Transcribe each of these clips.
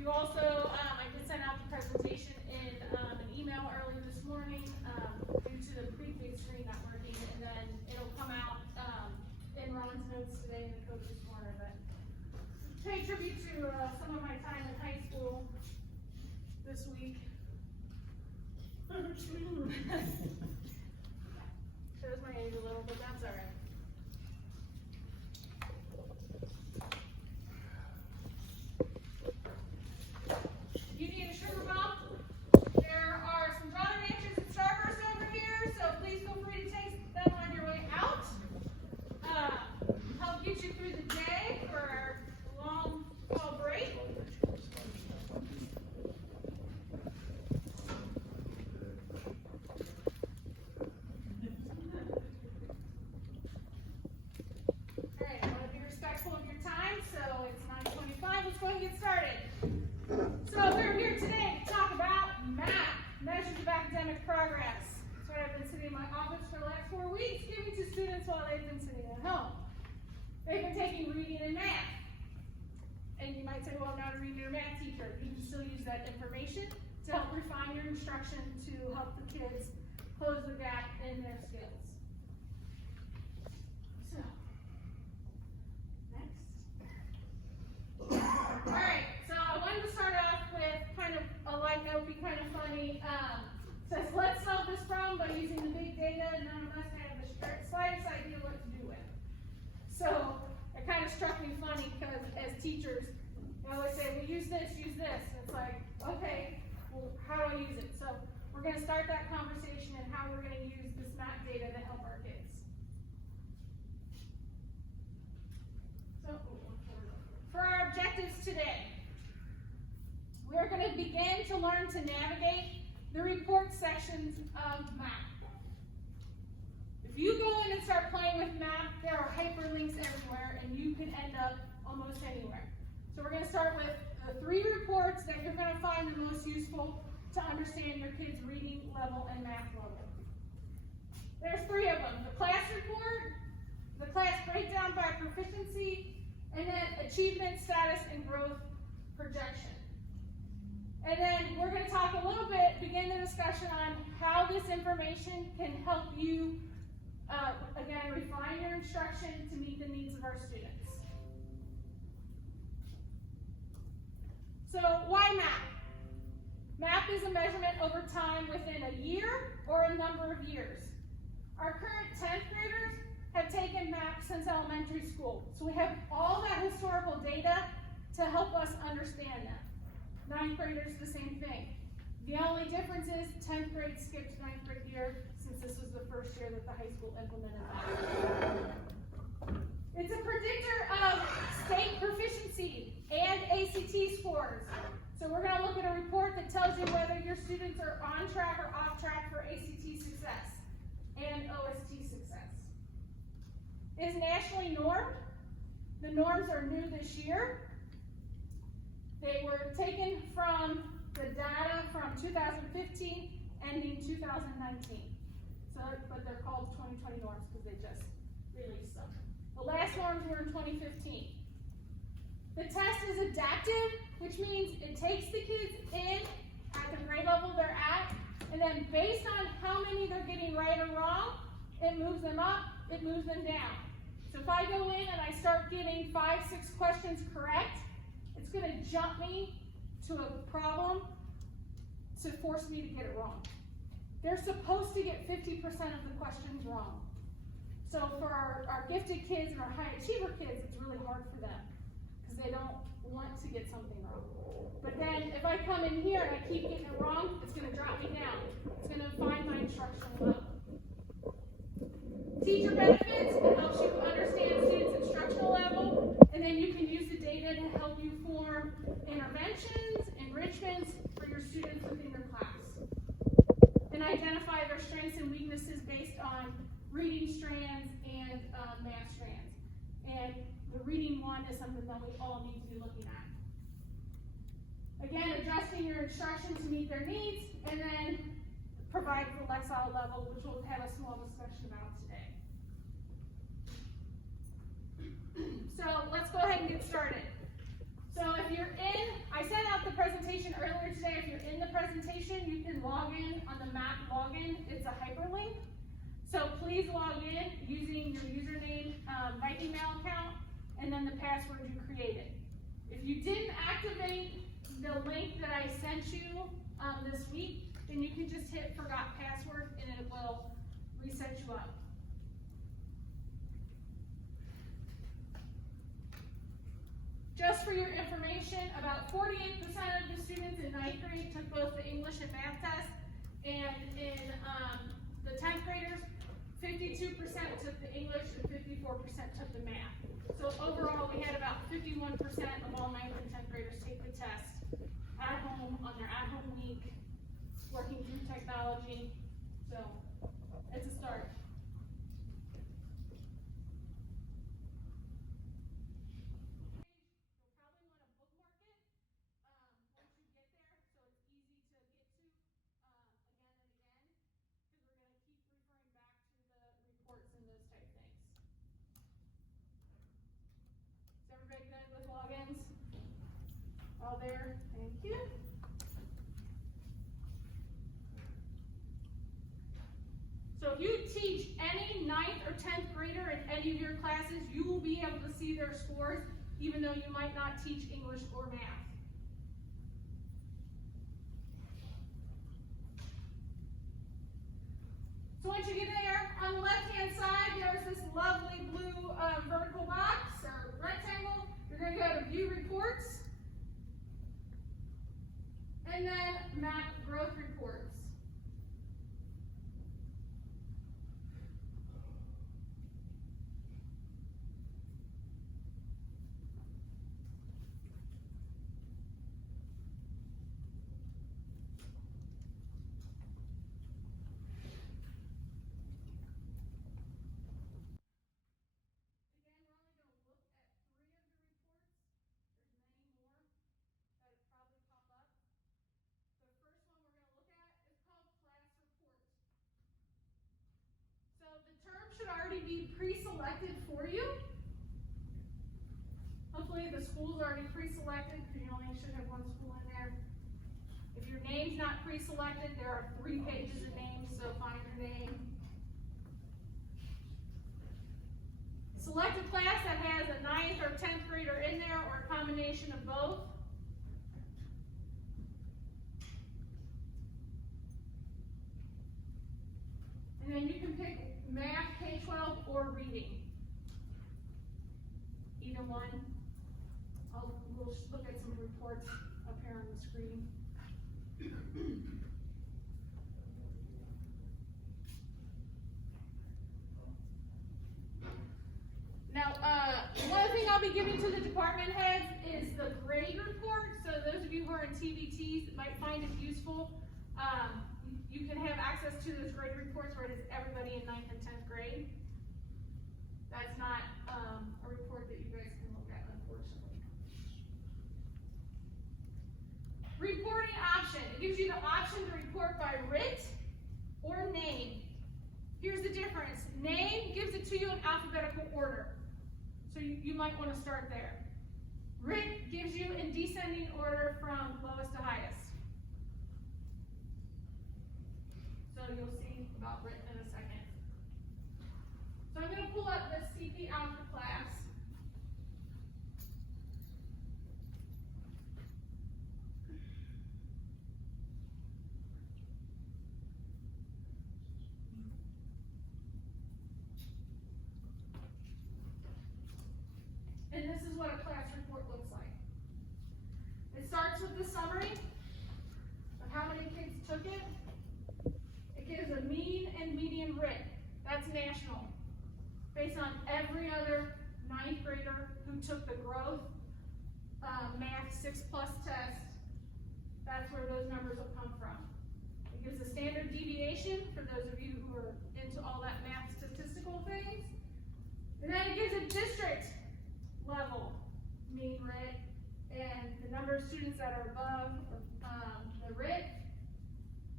You also, I did send out the presentation in an email early this morning due to the pre-big screen not working, and then it'll come out in Ron's notes today in the coach's corner. But pay tribute to some of my time in high school this week. Shows my age a little, but that's all right. You need a sugar bomb? There are some brother ranchers and Starburst over here, so please feel free to take them on your way out. Help get you through the day for our long fall break. Alright, I want to be respectful of your time, so it's 9:25. Let's go ahead and get started. So we're here today to talk about math, measures of academic progress. That's what I've been sitting in my office for the last 4 weeks, giving to students while they've been sitting at home. They've been taking reading and math. And you might say, well, I'm not a reading or math teacher. You can still use that information to help refine your instruction to help the kids close the gap in their skills. So, next. All right, so I wanted to start off with kind of a light note, be kind of funny. Says, let's solve this problem by using the big data. None of us have the slightest idea what to do with. So it kind of struck me funny because as teachers, they always say, well, use this, use this. And it's like, okay, well, how do I use it? So we're going to start that conversation and how we're going to use this math data to help our kids. So for our objectives today, we're going to begin to learn to navigate the report sections of math. If you go in and start playing with math, there are hyperlinks everywhere, and you can end up almost anywhere. So we're going to start with the 3 reports that you're going to find the most useful to understand your kids' reading level and math level. There's 3 of them: the class report, the class breakdown by proficiency, and then achievement, status, and growth projection. And then we're going to talk a little bit, begin the discussion on how this information can help you, again, refine your instruction to meet the needs of our students. So why math? Math is a measurement over time within a year or a number of years. Our current 10th graders have taken math since elementary school. So we have all that historical data to help us understand that. 9th graders, the same thing. The only difference is 10th grade skipped 9th grade year since this was the first year that the high school implemented that. It's a predictor of state proficiency and ACT scores. So we're going to look at a report that tells you whether your students are on track or off track for ACT success and OST success. Is nationally normed. The norms are new this year. They were taken from the data from 2015 ending 2019. So, but they're called 2020 norms because they just released them. The last norms were in 2015. The test is adaptive, which means it takes the kids in at the grade level they're at, and then based on how many they're getting right or wrong, it moves them up, it moves them down. So if I go in and I start getting 5, 6 questions correct, it's going to jump me to a problem to force me to get it wrong. They're supposed to get 50% of the questions wrong. So for our gifted kids and our high achiever kids, it's really hard for them because they don't want to get something wrong. But then if I come in here and I keep getting it wrong, it's going to drop me down. It's going to find my instructional level. Teacher benefits, it helps you understand students' instructional level, and then you can use the data to help you form interventions, enrichments for your students within your class. And identify their strengths and weaknesses based on reading strands and math strands. And the reading one is something that we all need to be looking at. Again, adjusting your instruction to meet their needs, and then provide the Lexile level, which we'll have a small discussion about today. So let's go ahead and get started. So if you're in, I sent out the can log in on the Mac login. It's a hyperlink. So please log in using your username, Viking Mail account, and then the password you created. If you didn't activate the link that I sent you this week, then you can just hit forgot password and it will reset you up. Just for your information, about 48% of the students in 9th grade took both the English and math test, and in the 10th graders, 52% took the English and 54% took the math. So overall, we had about 51% of all 9th and 10th graders take the test at home on their at-home week, working through technology. So it's a start. Everybody good with logins? All there? Thank you. So if you teach any 9th or 10th grader in any of your classes, you will be able to see their scores, even though you might not teach English or math. So once you get there, on the left-hand side, there's this lovely blue vertical box or rectangle. You're going to go to View Reports, and then Map Growth Reports. The term should already be pre-selected for you. Hopefully the school's already pre-selected because you only should have one school in there. If your name's not pre-selected, there are 3 pages of names, so find your name. Select a class that has a 9th or 10th grader in there or a combination of both. And then you can pick math, K-12, or reading. Either one. We'll look at some reports up here on the screen. Now, one thing I'll be giving to the department heads is the grade report. So those of you who are in TVTs that might find it useful, you can have access to those grade reports where it is everybody in 9th and 10th grade. That's not a report that you guys can look at, unfortunately. Reporting option. It gives you the option to report by writ or name. Here's the difference. Name gives it to you in alphabetical order. So you might want to start there. Writ gives you in descending order from lowest to highest. So you'll see about written in a second. So I'm going to pull up the CP Algebra class. And this is what a class report looks like. It starts with the summary of how many kids took it. It gives a mean and median writ. That's national. Based on every other 9th grader who took the growth math 6+ test, that's where those numbers will come from. It gives a standard deviation for those of you who are into all that math statistical things. And then it gives a district level mean writ and the number of students that are above the writ,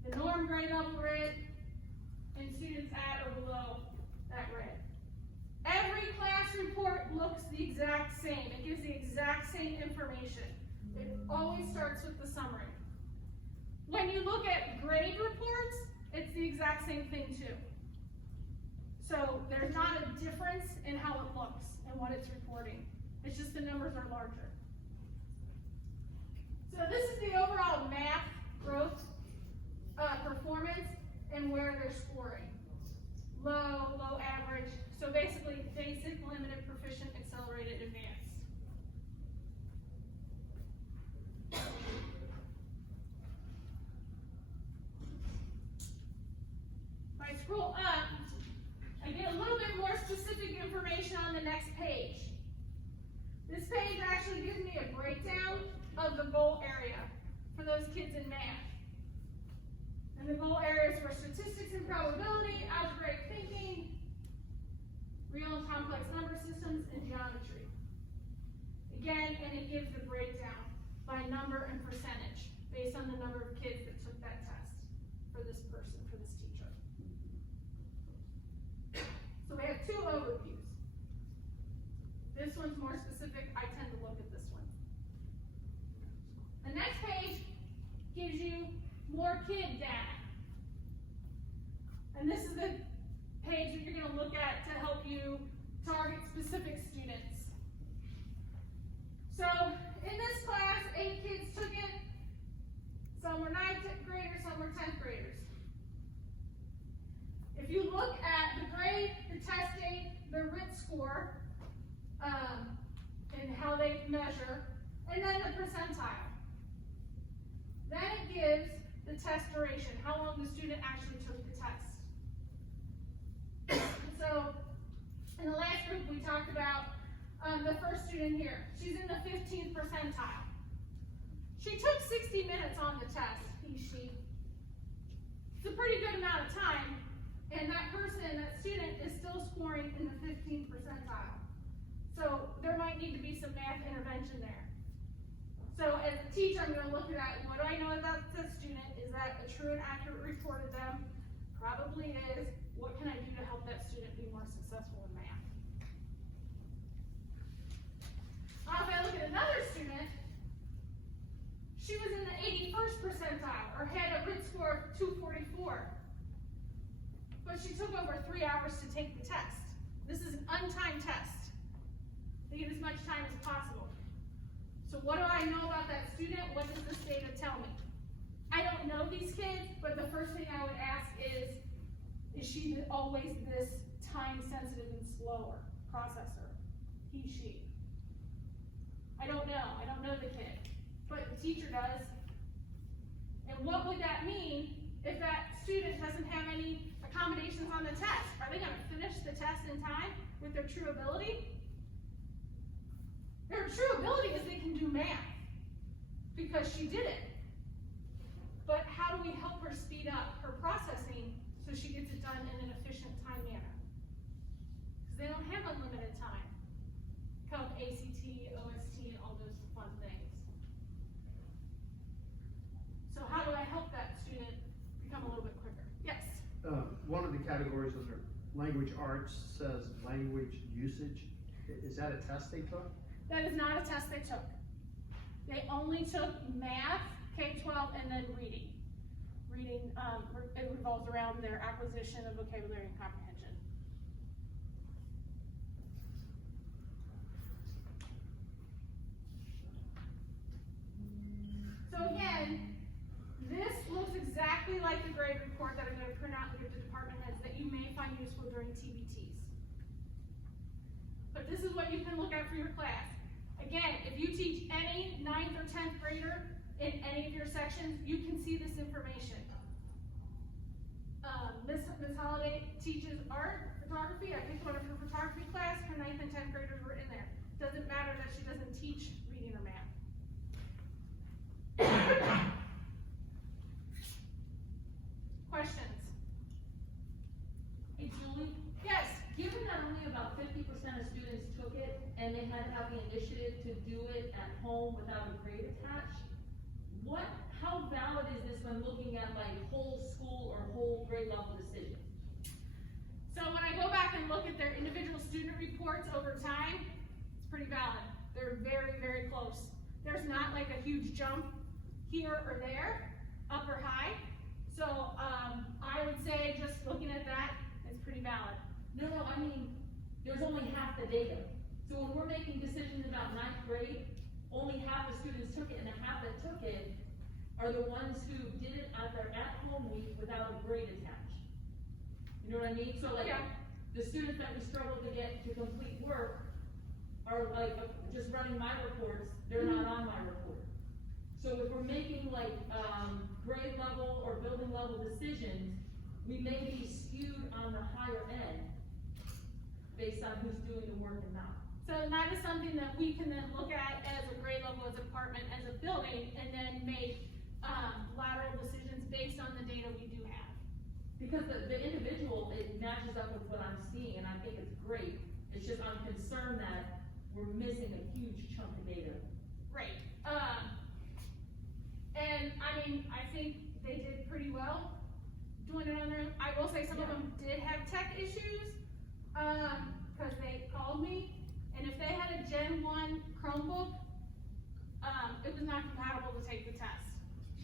the norm grade level writ, and students at or below that writ. Every class report looks the exact same. It gives the exact same information. It always starts with the summary. When you look at grade reports, it's the exact same thing too. So there's not a difference in how it looks and what it's reporting. It's just the numbers are larger. So this is the overall math growth performance and where they're scoring. Low, low average. So basically basic, limited, proficient, accelerated, advanced. If I scroll up, I get a little bit more specific information on the next page. This page actually gives me a breakdown of the goal area for those kids in math. And the goal areas were statistics and probability, algebraic thinking, real and complex number systems, and geometry. Again, and it gives the breakdown by number and percentage based on the number of kids that took that test for this person, for this teacher. So we have two overviews. This one's more specific. I tend to look at this one. The next page gives you more kid data. And this is the page that you're going to look at to help you target specific students. So in this class, 8 kids took it. Some were 9th graders, some were 10th graders. If you look at the grade, the test date, the RIT score, and how they measure, and then the percentile. Then it gives the test duration, how long the student actually took the test. So, in the last group we talked about the first student here. She's in the 15th percentile. She took 60 minutes on the test, she. It's a pretty good amount of time, and that person, that student, is still scoring in the 15th percentile. So there might need to be some math intervention there. So as a teacher, I'm going to look at that. What do I know about the student? Is that a true and accurate report of them? Probably is. What can I do to help that student be more successful in math? If I look at another student, she was in the 81st percentile, or had a RIT score of 244. But she took over 3 hours to take the test. This is an untimed test. They get as much time as possible. So what do I know about that student? What does this data tell me? I don't know these kids, but the first thing I would ask is she always this time sensitive and slower processor? He, she. I don't know. I don't know the kid. But the teacher does. And what would that mean if that student doesn't have any accommodations on the test? Are they going to finish the test in time with their true ability? Their true ability is they can do math because she did it. But how do we help her speed up her processing so she gets it done in an efficient time manner? Because they don't have unlimited time. Come ACT, OST, and all those fun things. So how do I help that student become a little bit quicker? Yes? One of the categories under language arts says language usage. Is that a test they took? That is not a test they took. They only took math, K-12, and then reading. Reading, it revolves around their acquisition of vocabulary and comprehension. So again, this looks exactly like the grade report that I'm going to print out and give to department heads that you may find useful during TBTs. But this is what you can look at for your class. Again, if you teach any 9th or 10th grader in any of your sections, you can see this information. Ms. Holliday teaches art, photography. I picked one of her photography class. Her 9th and 10th graders were in there. Doesn't matter that she doesn't teach reading or math. Questions? Hey Julie, Yes. given that only about 50% of students took it and they had to have the initiative to do it at home without a grade attached, how valid is this when looking at like whole school or whole grade level decisions? So when I go back and look at their individual student reports over time, it's pretty valid. They're very, very close. There's not like a huge jump here or there. upper high. So, I would say just looking at that, it's pretty valid. No, I mean, there's only half the data. So when we're making decisions about ninth grade, only half the students took it, and the half that took it are the ones who did it at their at-home week without a grade attached. You know what I mean? So like, Yeah. the students that we struggle to get to complete work are like, just running my reports, they're not on my report. So if we're making like, grade level or building level decisions, we may be skewed on the higher end based on who's doing the work and not. So that is something that we can then look at as a grade level, as a department, as a building, and then make, lateral decisions based on the data we do have. Because the individual, it matches up with what I'm seeing, and I think it's great. It's just, I'm concerned that we're missing a huge chunk of data. Right. And I mean, I think they did pretty well doing it on their own. I will say some of them did have tech issues, cause they called me, and if they had a Gen 1 Chromebook, it was not compatible to take the test.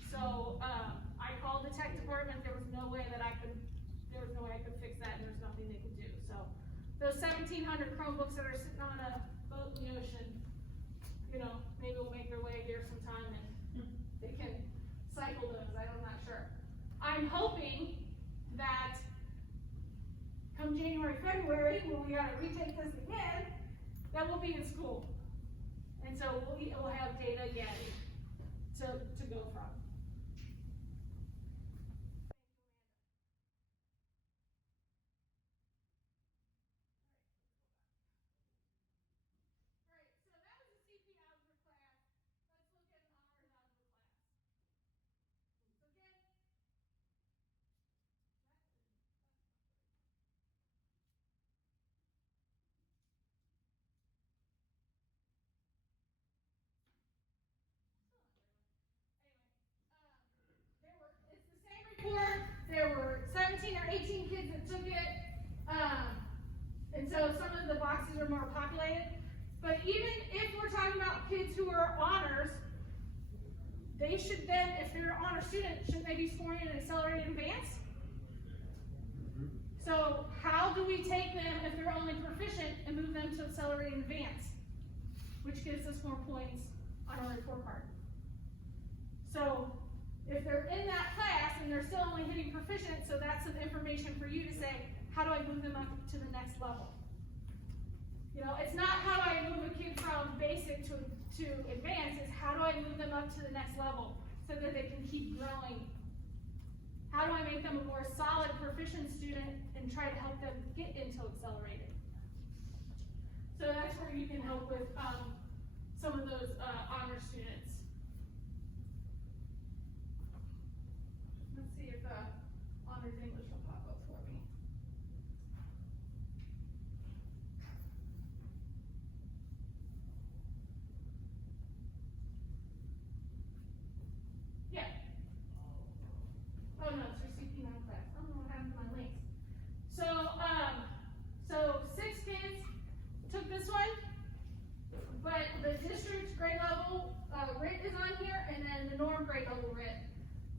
So, I called the tech department, there was no way I could fix that, and there's nothing they could do, so. Those 1,700 Chromebooks that are sitting on a boat in the ocean, you know, maybe will make their way here sometime and they can cycle those, I'm not sure. I'm hoping that come January, February, when we gotta retake this again, that we'll be in school. And so we'll have data again to go from. Alright, so that was a CP algebra class. Let's look at an honors algebra class. So again, it's the same report. There were 17 or 18 kids that took it, and so some of the boxes are more populated. But even if we're talking about kids who are honors, they should then, if they're an honor student, shouldn't they be scoring in accelerated advance? So how do we take them if they're only proficient and move them to accelerated advance, which gives us more points on our report card? So if they're in that class and they're still only hitting proficient, so that's some information for you to say, how do I move them up to the next level? You know, it's not how do I move a kid from basic to advanced, it's how do I move them up to the next level so that they can keep growing? How do I make them a more solid proficient student and try to help them get into accelerated? So that's where you can help with some of those honor students. Let's see if honors English will pop up for me. Yeah. Oh no, it's your CP9 class. I don't know what happened to my links. So 6 kids took this one, but the district's grade level writ is on here, and then the norm grade level writ.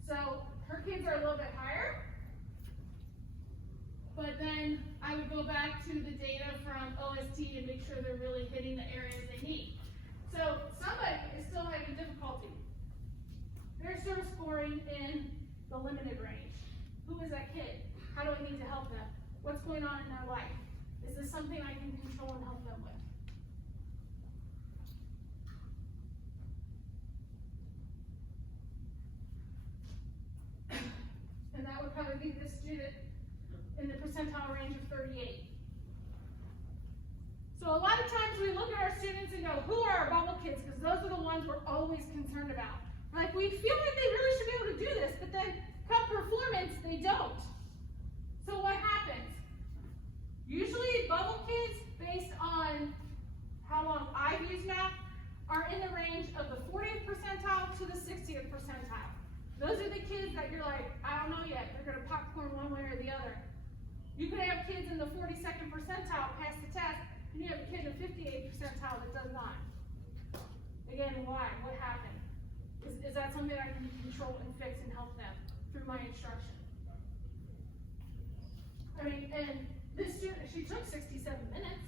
So her kids are a little bit higher, but then I would go back to the data from OST and make sure they're really hitting the areas they need. So somebody is still having difficulty. They're still scoring in the limited range. Who is that kid? How do I need to help them? What's going on in their life? Is this something I can control and help them with? And that would probably be this student in the percentile range of 38. So a lot of times we look at our students and go, who are our bubble kids? Because those are the ones we're always concerned about. Like, we feel like they really should be able to do this, but then come performance, they don't. So what happens? Usually bubble kids, based on how long I've used math, are in the range of the 40th percentile to the 60th percentile. Those are the kids that you're like, I don't know yet, they're gonna popcorn one way or the other. You could have kids in the 42nd percentile pass the test, and you have a kid in the 58th percentile that does not. Again, why? What happened? Is is that something I can control and fix and help them through my instruction? I mean, and this student, she took 67 minutes.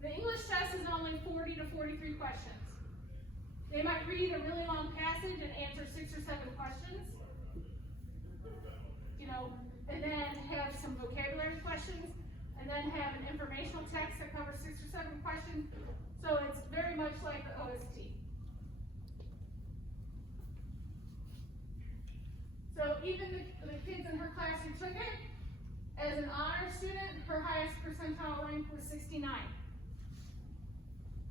The English test is only 40 to 43 questions. They might read a really long passage and answer 6 or 7 questions, you know, and then have some vocabulary questions, and then have an informational text that covers 6 or 7 questions. So it's very much like the OST. So even the kids in her class who took it, as an honor student, her highest percentile rank was 69.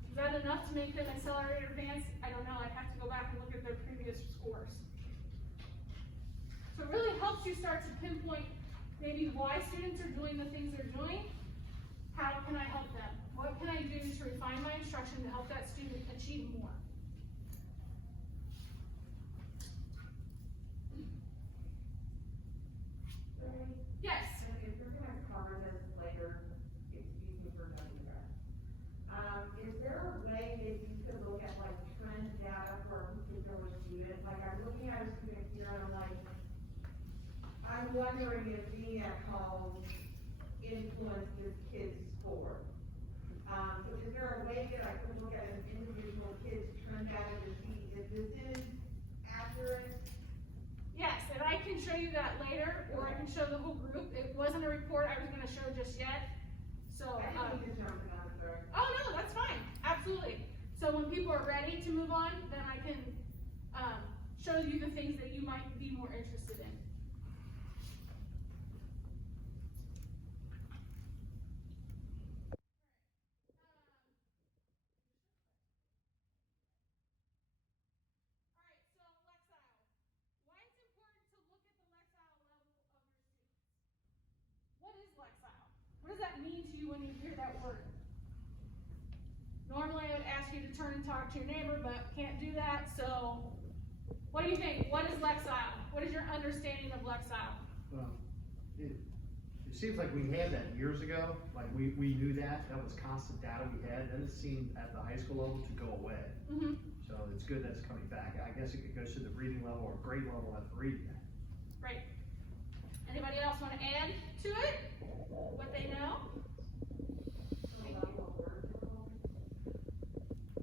Is that enough to make them accelerate or advance? I don't know, I'd have to go back and look at their previous scores. So it really helps you start to pinpoint maybe why students are doing the things they're doing. How can I help them? What can I do to refine my instruction to help that student achieve more? Yes? If you're gonna cover this later, excuse me for cutting you off. Is there a way that you could look at like trend data for a particular student? Like I'm looking at a student here and I'm like, I'm wondering if VNet calls influence this kid's score. So is there a way that I could look at an individual kid's trend data to see if this is accurate? Yes, and I can show you that later, or I can show the whole group. It wasn't a report I was gonna show just yet, so. I didn't mean to jump in on it, sorry. Oh, no, that's fine, absolutely. So when people are ready to move on, then I can, show you the things that you might be more interested in. Alright, so Lexile. Why it's important to look at the Lexile level of your students. What is Lexile? What does that mean to you when you hear that word? Normally I would ask you to turn and talk to your neighbor, but can't do that, so what do you think? What is Lexile? What is your understanding of Lexile? Well, it seems like we had that years ago, like we knew that was constant data we had, then it seemed at the high school level to go away. Mm-hmm. So it's good that it's coming back. I guess it goes to the reading level or grade level after reading that. Right. Anybody else want to add to it? What they know?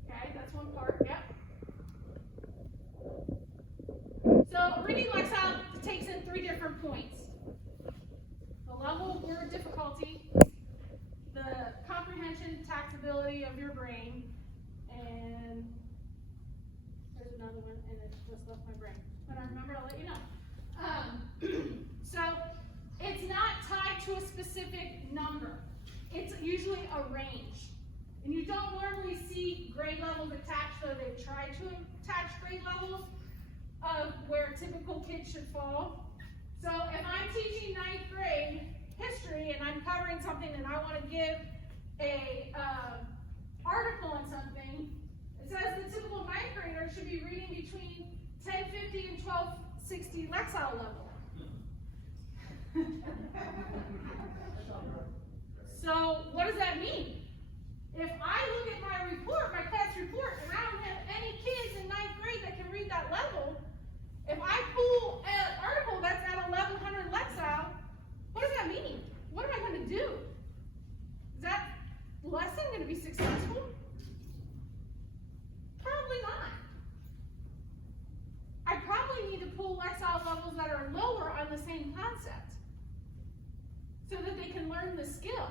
Okay, that's one part, yep. So reading Lexile takes in 3 different points. The level of word difficulty, the comprehension, taxability of your brain, and there's another one, and it just left my brain. When I remember, I'll let you know. So it's not tied to a specific number. It's usually a range. And you don't normally see grade levels attached, though they've tried to attach grade levels of where typical kids should fall. So if I'm teaching 9th grade history and I'm covering something and I want to give a article on something, it says the typical 9th grader should be reading between 1050 and 1260 Lexile level. So what does that mean? If I look at my report, my class report, and I don't have any kids in 9th grade that can read that level, if I pull an article that's at 1100 Lexile, what does that mean? What am I going to do? Is that lesson going to be successful? Probably not. I probably need to pull Lexile levels that are lower on the same concept so that they can learn the skill.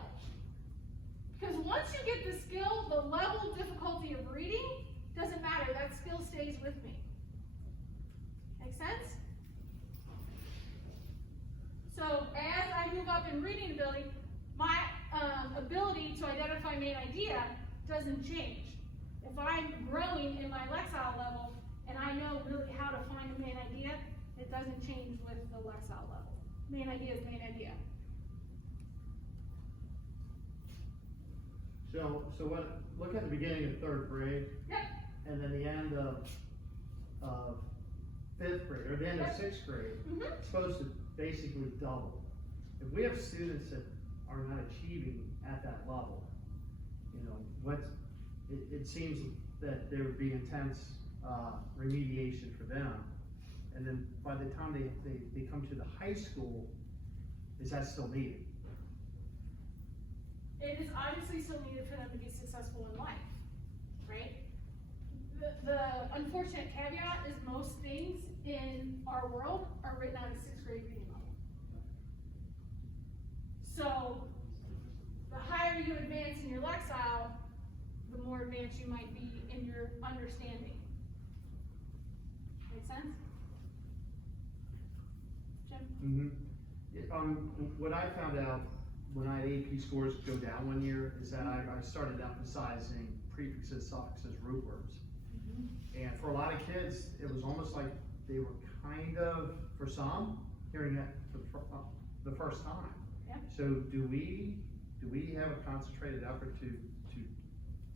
Because once you get the skill, the level of difficulty of reading doesn't matter. That skill stays with me. Make sense? So as I move up in reading ability, my ability to identify main idea doesn't change. If I'm growing in my Lexile level and I know really how to find a main idea, it doesn't change with the Lexile level. Main idea is main idea. So look at the beginning of 3rd grade. Yep. And then the end of 5th grade, or the end of 6th grade. Mm-hmm. It's supposed to basically double. If we have students that are not achieving at that level, you know, it seems that there would be intense remediation for them. And then by the time they come to the high school, is that still needed? It is obviously still needed for them to be successful in life, right? The unfortunate caveat is most things in our world are written out of 6th grade reading level. So, the higher you advance in your Lexile, the more advanced you might be in your understanding. Make sense? Jim? What I found out when I had AP scores go down one year is that I started emphasizing prefixes, suffixes, root words. And for a lot of kids, it was almost like they were kind of, for some, hearing that for the first time. Yeah. So do we have a concentrated effort to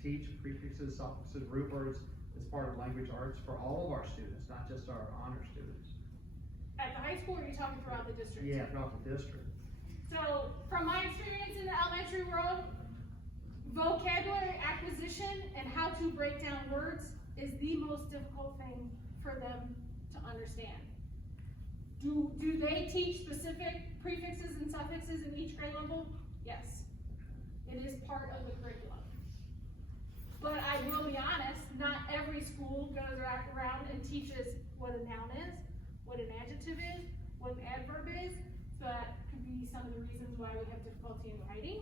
teach prefixes, suffixes, root words as part of language arts for all of our students, not just our honor students? At the high school, or are you talking throughout the district? Yeah, throughout the district. So, from my experience in the elementary world, vocabulary acquisition and how to break down words is the most difficult thing for them to understand. Do they teach specific prefixes and suffixes in each grade level? Yes. It is part of the curriculum. But I will be honest, not every school goes around and teaches what a noun is, what an adjective is, what an adverb is. So that could be some of the reasons why we have difficulty in writing.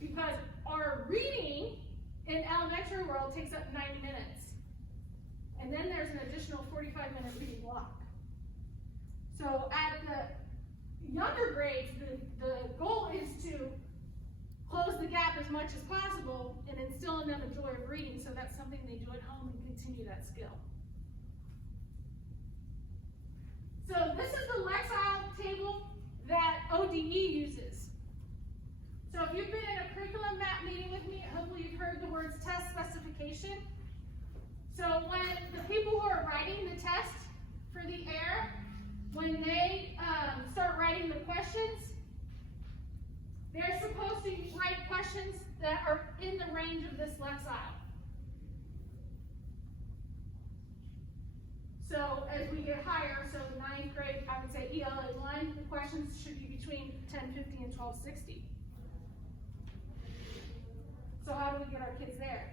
Because our reading in elementary world takes up 90 minutes. And then there's an additional 45-minute reading block. So at the younger grades, the goal is to close the gap as much as possible and instill in them a joy of reading, so that's something they do at home and continue that skill. So this is the Lexile table that ODE uses. So if you've been in a curriculum map meeting with me, hopefully you've heard the words test specification. So when the people who are writing the test for the air, when they start writing the questions, they're supposed to write questions that are in the range of this Lexile. So as we get higher, so 9th grade, I would say ELA 1, the questions should be between 1050 and 1260. So how do we get our kids there?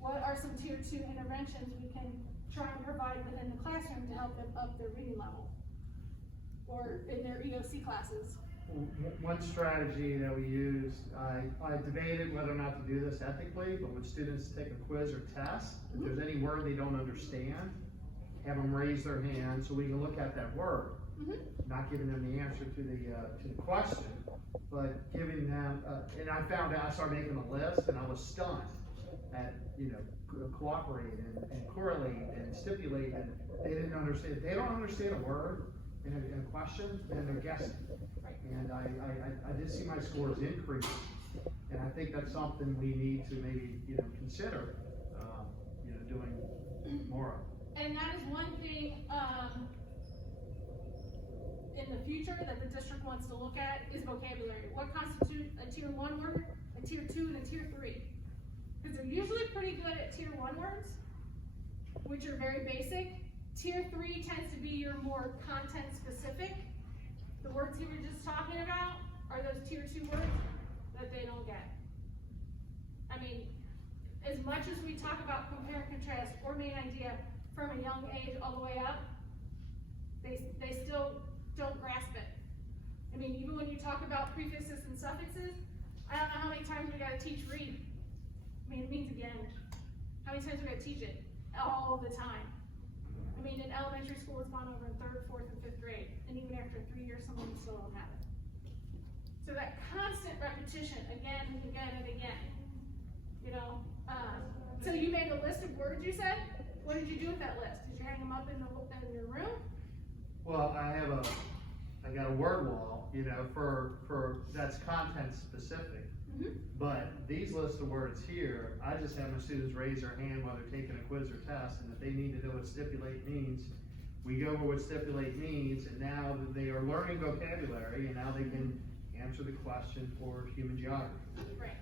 What are some tier 2 interventions we can try and provide within the classroom to help them up their reading level? Or in their EOC classes? One strategy that we used, I debated whether or not to do this ethically, but when students take a quiz or test, if there's any word they don't understand, have them raise their hand so we can look at that word. Not giving them the answer to the question, but giving them, and I found out, I started making a list, and I was stunned at, cooperate and correlate and stipulate, and they didn't understand. If they don't understand a word in a question, then they're guessing. And I did see my scores increase, and I think that's something we need to maybe, consider, doing more of. And that is one thing in the future that the district wants to look at is vocabulary. What constitutes a tier 1 word, a tier 2, and a tier 3? Because they're usually pretty good at tier 1 words, which are very basic. Tier 3 tends to be your more content specific. The words you were just talking about are those tier 2 words that they don't get. I mean, as much as we talk about compare and contrast or main idea from a young age all the way up, they still don't grasp it. I mean, even when you talk about prefixes and suffixes, I don't know how many times we gotta teach read. I mean, it means again. How many times we gotta teach it? All the time. I mean, in elementary school, it's gone over in 3rd, 4th, and 5th grade. And even after 3 years, some of them still don't have it. So that constant repetition, again and again and again, so you made a list of words, you said? What did you do with that list? Did you hang them up in your room? Well, I got a word wall, for that's content specific. But these list of words here, I just have my students raise their hand while they're taking a quiz or test, and if they need to know what stipulate means, we go over what stipulate means, and now they are learning vocabulary, and now they can answer the question for human geography. Right.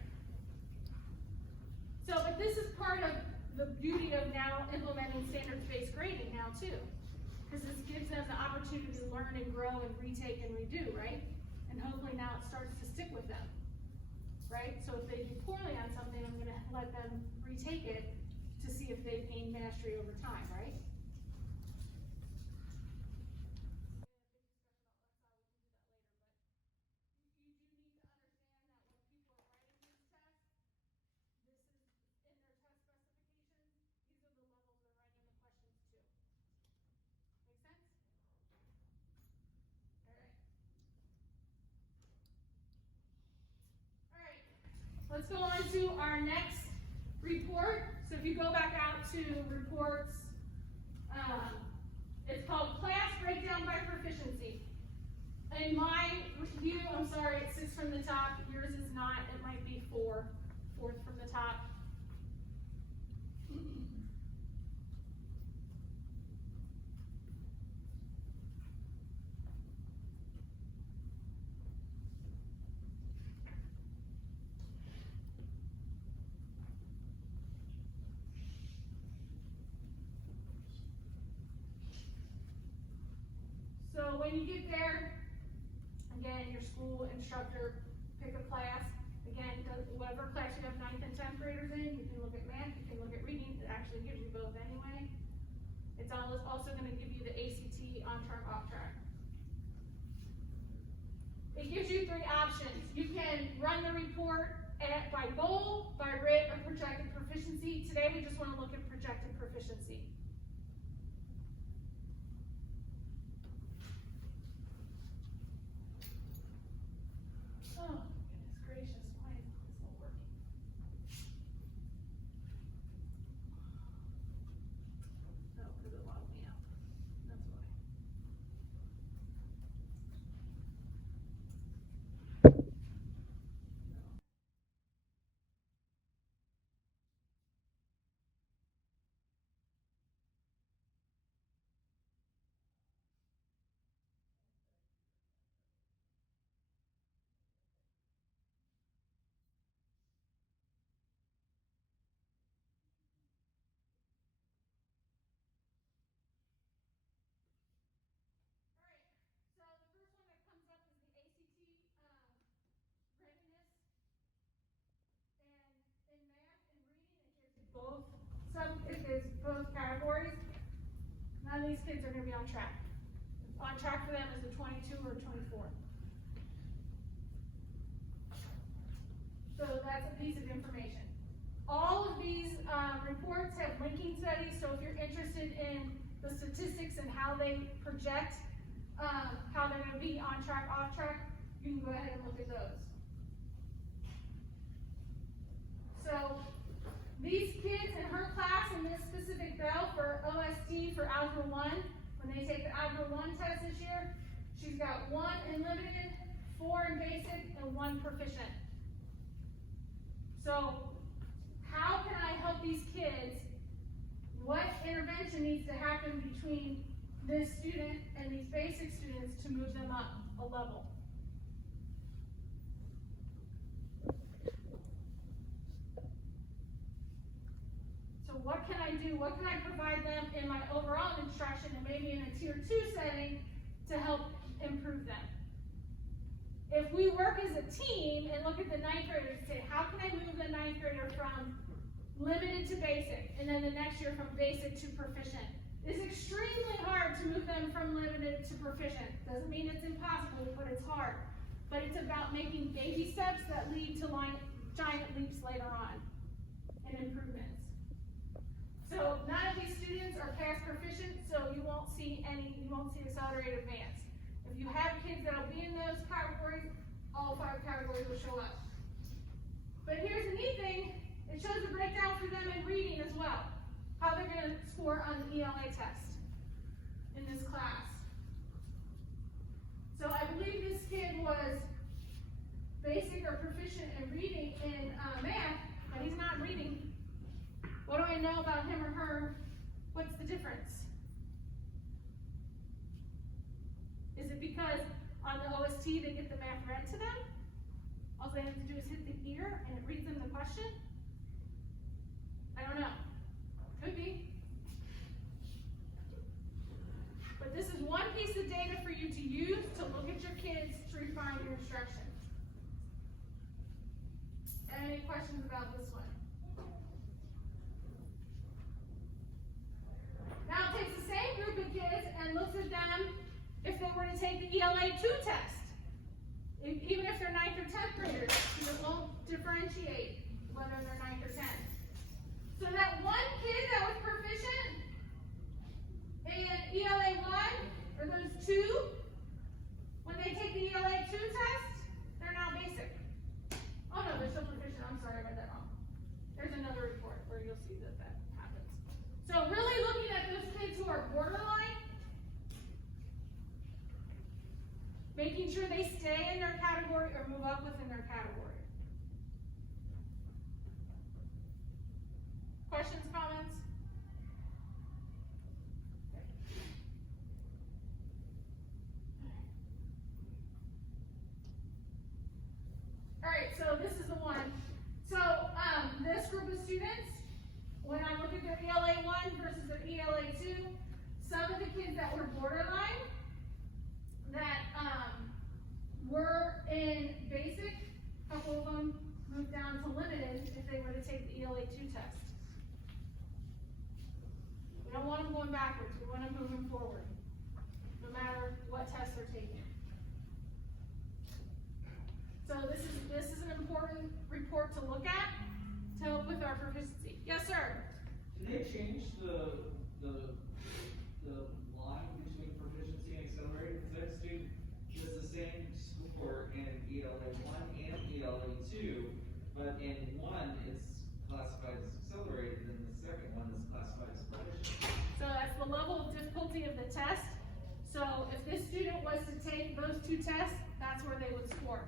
So, but this is part of the beauty of now implementing standards-based grading now too. Because this gives them the opportunity to learn and grow and retake and redo, right? And hopefully now it starts to stick with them, right? So if they do poorly on something, I'm gonna let them retake it to see if they gain mastery over time, right? You do need to understand that when people are writing these tests, this is in their test specifications, these are the levels they're writing the questions to. Make sense? Alright. Alright, let's go on to our next report. So if you go back out to reports, it's called Class Breakdown by Proficiency. In my view, I'm sorry, it sits from the top. Yours is not. It might be fourth from the top. So when you get there, again, your school instructor, pick a class. Again, whatever class you have 9th and 10th graders in, you can look at math, you can look at reading. It actually gives you both anyway. It's also going to give you the ACT on track, off track. It gives you 3 options. You can run the report by goal, by RIT, or projected proficiency. Today we just want to look at projected proficiency. Oh, goodness gracious, why is this not working? No, because it logged me out. That's why. Alright, so the first one that comes up is the ACT readiness. And in math and reading, it gives both categories. None of these kids are going to be on track. On track for them is a 22 or 24. So that's a piece of information. All of these reports have linking studies, so if you're interested in the statistics and how they project how they're going to be on track, off track, you can go ahead and look at those. So these kids in her class in this specific bell for OST for Algebra 1, when they take the Algebra 1 test this year, she's got 1 in limited, 4 in basic, and 1 proficient. So how can I help these kids? What intervention needs to happen between this student and these basic students to move them up a level? So what can I do? What can I provide them in my overall instruction and maybe in a tier 2 setting to help improve them? If we work as a team and look at the 9th graders and say, how can I move the 9th grader from limited to basic, and then the next year from basic to proficient? It's extremely hard to move them from limited to proficient. Doesn't mean it's impossible, but it's hard. But it's about making baby steps that lead to giant leaps later on and improvements. So none of these students are past proficient, so you won't see accelerated advance. If you have kids that'll be in those categories, all 5 categories will show up. But here's the neat thing, it shows a breakdown for them in reading as well. How they're going to score on the ELA test in this class. So I believe this kid was basic or proficient in reading in math, but he's not reading. What do I know about him or her? What's the difference? Is it because on the OST they get the math read to them? All they have to do is hit the ear and it reads them the question? I don't know. this is one piece of data for you to use to look at your kids to refine your instruction. Any questions about this one? Now it takes the same group of kids and looks at them if they were to take the ELA 2 test. Even if they're 9th or 10th graders, it won't differentiate whether they're 9th or 10th. So that one kid that was proficient in ELA 1, or those two, when they take the ELA 2 test, they're now basic. Oh no, they're still proficient. I'm sorry, I read that wrong. There's another report where you'll see that that happens. So really looking at those kids who are borderline, making sure they stay in their category or move up within their category. Questions, comments? All right, so this is the one. So this group of students, when I look at their ELA 1 versus their ELA 2, some of the kids that were borderline, that were in basic, a couple of them moved down to limited if they were to take the ELA 2 test. We don't want them going backwards, we want them moving forward, no matter what test they're taking. So this is an important report to look at to help with our proficiency. Yes, sir? Did they change the line between proficiency and accelerated? Because that student was the same score in ELA 1 and ELA 2, but in one it's classified as accelerated, and the second one is classified as proficient. So that's the level of difficulty of the test. So if this student was to take those two tests, that's where they would score.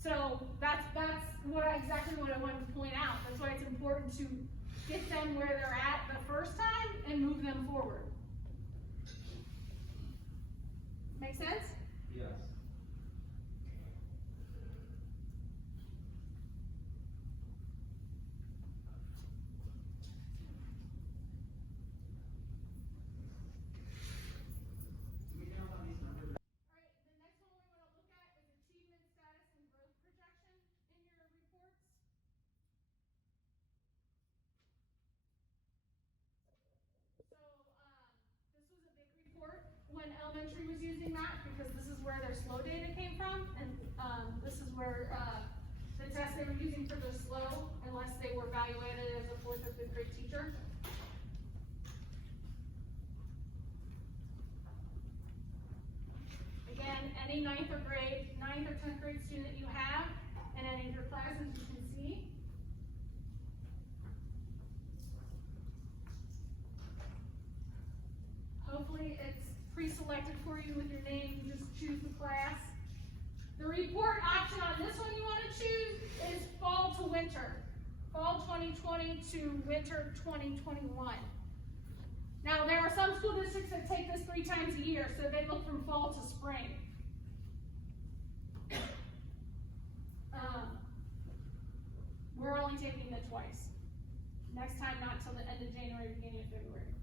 So that's exactly what I wanted to point out. That's why it's important to get them where they're at the first time and move them forward. Make sense? Yes. Do we know how these numbers are? All right, the next one we want to look at is achievement status and growth projection in your reports. So this was a big report when elementary was using that because this is where their slow data came from, and this is where the test they were using for the slow, unless they were evaluated as a 4th or 5th grade teacher. Again, any 9th or 10th grade student you have in any of your classes, you can see. Hopefully it's pre-selected for you with your name, you just choose the class. The report option on this one you want to choose is fall to winter. Fall 2020 to winter 2021. Now, there are some school districts that take this 3 times a year, so they look from fall to spring. We're only taking it twice. Next time, not till the end of January, beginning of February.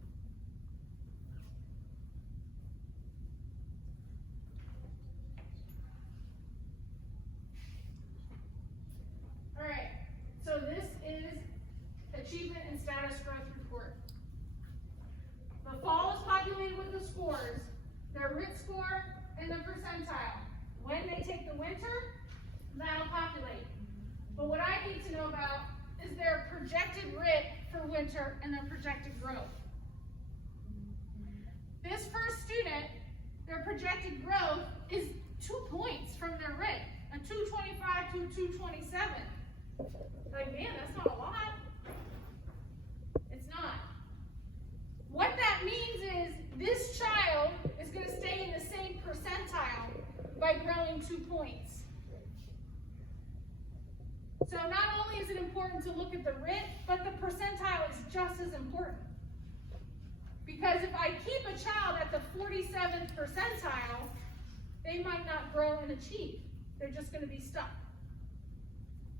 All right, so this is achievement and status growth report. The fall is populated with the scores, their RIT score, and the percentile. When they take the winter, that'll populate. But what I need to know about is their projected RIT for winter and their projected growth. This first student, their projected growth is 2 points from their RIT, a 225 to a 227. Like, man, that's not a lot. It's not. What that means is this child is going to stay in the same percentile by growing 2 points. So not only is it important to look at the RIT, but the percentile is just as important. Because if I keep a child at the 47th percentile, they might not grow and achieve. They're just going to be stuck.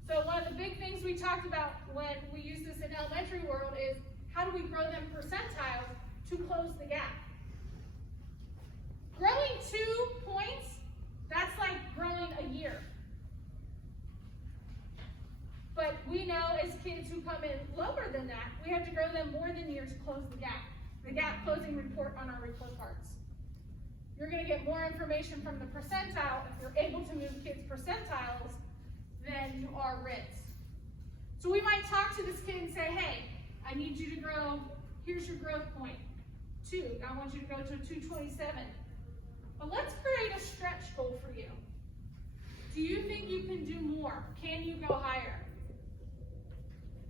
So one of the big things we talked about when we use this in elementary world is how do we grow them percentiles to close the gap? Growing 2 points, that's like growing a year. But we know as kids who come in lower than that, we have to grow them more than year to close the gap closing report on our report cards. You're gonna get more information from the percentile if you're able to move kids' percentiles than you are RITs. So we might talk to this kid and say, hey, I need you to grow, here's your growth point, 2. I want you to go to a 227. But let's create a stretch goal for you. Do you think you can do more? Can you go higher?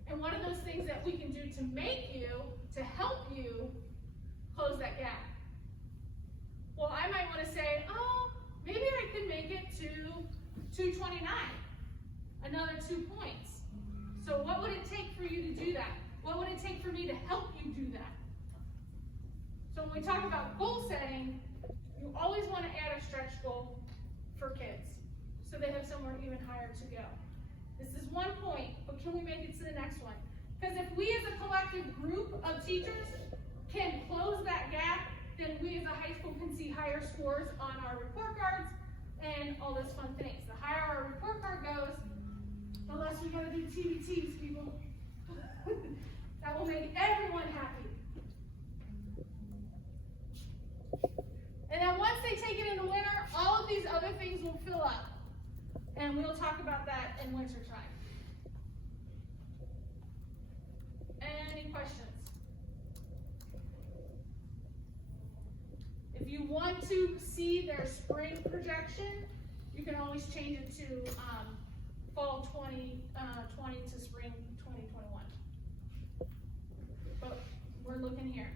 And one of those things that we can do to make you, to help you close that gap. Well, I might want to say, oh, maybe I could make it to 229, another 2 points. So what would it take for you to do that? What would it take for me to help you do that? So when we talk about goal setting, you always want to add a stretch goal for kids so they have somewhere even higher to go. This is 1 point, but can we make it to the next one? Because if we as a collective group of teachers can close that gap, then we as a high school can see higher scores on our report cards and all those fun things. The higher our report card goes, the less we gotta do TBTs, people. That will make everyone happy. And then once they take it in the winter, all of these other things will fill up. And we'll talk about that in winter time. Any questions? If you want to see their spring projection, you can always change it to fall 2020 to spring 2021. But we're looking here.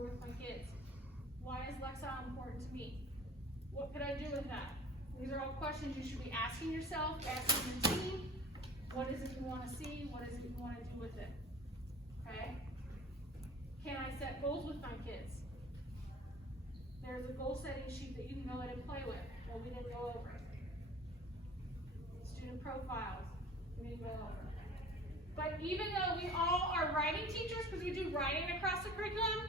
With my kids. Why is Lexile important to me? What could I do with that? These are all questions you should be asking yourself, asking your team. What is it you want to see? What is it you want to do with it? Okay? Can I set goals with my kids? There's a goal setting sheet that you can go in and play with. Well, we didn't go over it. Student profiles, we didn't go over it. But even though we all are writing teachers, because we do writing across the curriculum,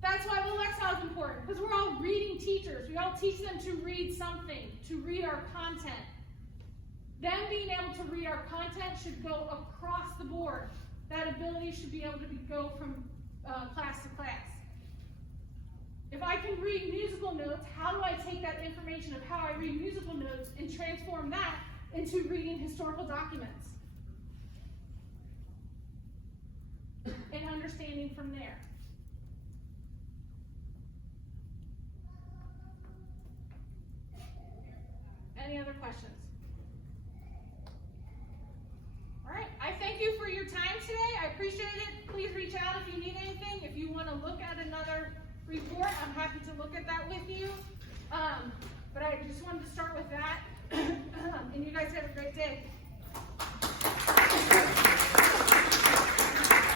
that's why the Lexile is important, because we're all reading teachers. We all teach them to read something, to read our content. Them being able to read our content should go across the board. That ability should be able to go from class to class. If I can read musical notes, how do I take that information of how I read musical notes and transform that into reading historical documents? And understanding from there. Any other questions? All right, I thank you for your time today. I appreciate it. Please reach out if you need anything. If you want to look at another report, I'm happy to look at that with you. But I just wanted to start with that. And you guys have a great day.